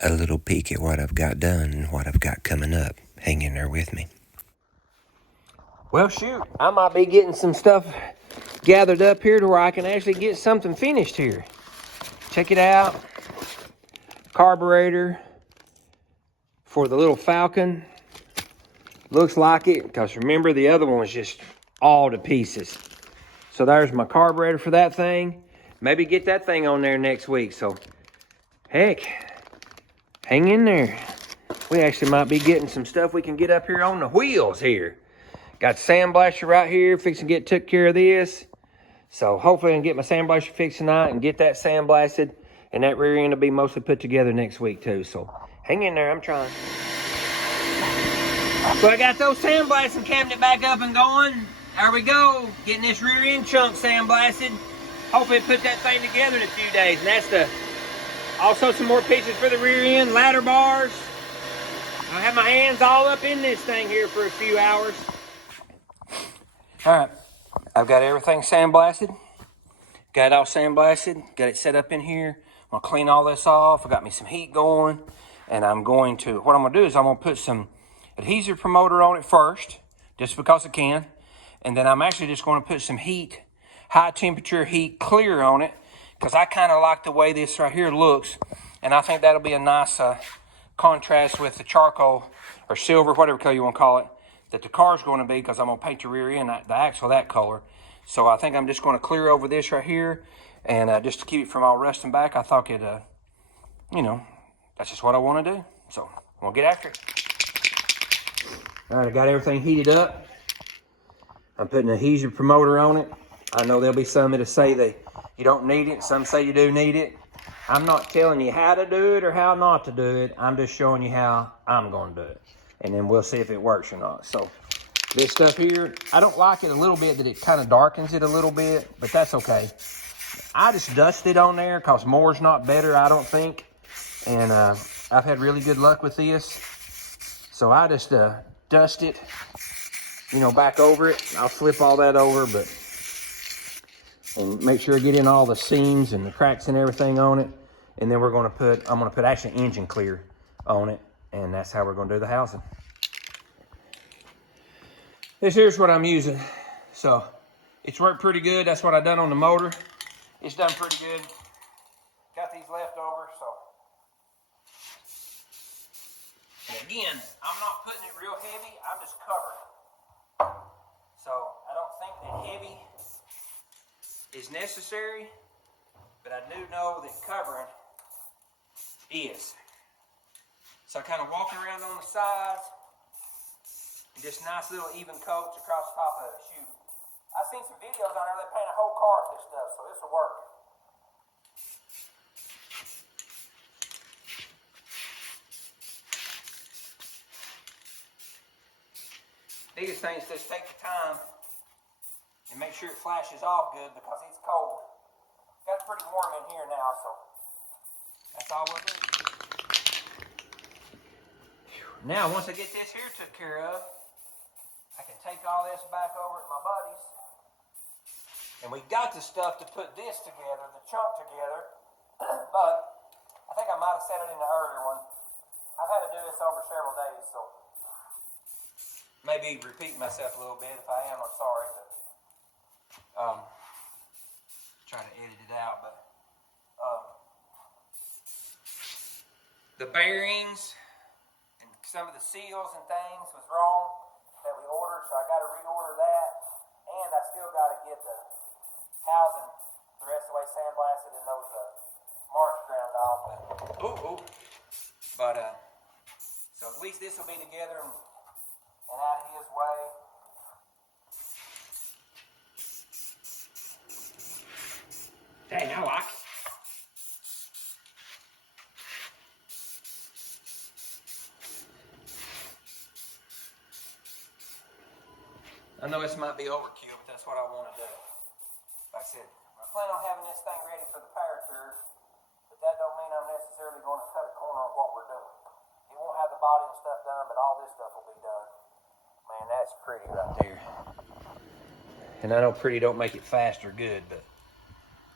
a little peek at what I've got done and what I've got coming up. Hang in there with me. Well, shoot, I might be getting some stuff gathered up here to where I can actually get something finished here. Check it out. Carburetor for the little Falcon. Looks like it, because remember the other one was just all to pieces. So there's my carburetor for that thing. Maybe get that thing on there next week. So, heck, hang in there. We actually might be getting some stuff we can get up here on the wheels here. Got sandblaster right here, fixing to get took care of this. So hopefully I can get my sandblaster fixed tonight and get that sandblasted. And that rear end will be mostly put together next week too. So hang in there, I'm trying. So I got those sandblasting cabinet back up and going. There we go, getting this rear end chunk sandblasted. Hopefully put that thing together in a few days. And that's also some more pieces for the rear end, ladder bars. I'll have my hands all up in this thing here for a few hours. All right, I've got everything sandblasted. Got it all sandblasted, got it set up in here. I'm gonna clean all this off. I got me some heat going, and what I'm gonna do is I'm gonna put some adhesive promoter on it first, just because I can. And then I'm actually just gonna put some heat, high temperature heat clear on it, because I kind of like the way this right here looks. And I think that'll be a nice contrast with the charcoal or silver, whatever color you wanna call it, that the car's gonna be, because I'm gonna paint the rear end, the axle that color. So I think I'm just gonna clear over this right here, and just to keep it from all rusting back. I thought it, that's just what I wanna do. So I'm gonna get after it. All right, I got everything heated up. I'm putting an adhesive promoter on it. I know there'll be some that'll say you don't need it. Some say you do need it. I'm not telling you how to do it or how not to do it. I'm just showing you how I'm gonna do it. And then we'll see if it works or not. So this stuff here, I don't like it a little bit that it kind of darkens it a little bit, but that's okay. I just dust it on there because more's not better, I don't think. And I've had really good luck with this. So I just dust it, back over it. I'll flip all that over, and make sure I get in all the seams and the cracks and everything on it. And then I'm gonna put actually engine clear on it. And that's how we're gonna do the housing. This here's what I'm using. So it's worked pretty good. That's what I done on the motor. It's done pretty good. Got these left over, so. And again, I'm not putting it real heavy, I'm just covering it. So I don't think that heavy is necessary, but I do know that covering is. So I kind of walk around on the sides, and just nice little even coats across the top of it. Shoot, I've seen some videos on there that paint a whole car with this stuff, so this will work. Biggest thing is just take the time and make sure it flashes off good, because it's cold. Got pretty warm in here now, so that's all we'll do. Now, once I get this here took care of, I can take all this back over to my buddies. And we got the stuff to put this together, the chunk together. But I think I might have said it in the earlier one. I've had to do this over several days, so maybe repeating myself a little bit. If I am, I'm sorry. But try to edit it out. But the bearings and some of the seals and things was wrong that we ordered, so I got to reorder that. And I still got to get the housing the rest of the way sandblasted and those marks ground off. But so at least this will be together and out of his way. Dang, I like it. I know this might be overkill, but that's what I want to do. Like I said, I plan on having this thing ready for the power tour, but that don't mean I'm necessarily going to cut a corner on what we're doing. It won't have the body and stuff done, but all this stuff will be done. Man, that's pretty right there. And I know pretty don't make it fast or good, but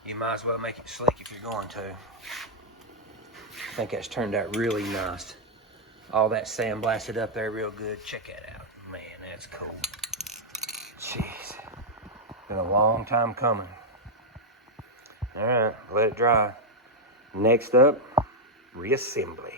you might as well make it slick if you're going to. I think that's turned out really nice. All that sandblasted up there real good. Check that out. Man, that's cool. Jeez. Been a long time coming. All right, let it dry. Next up, reassembly.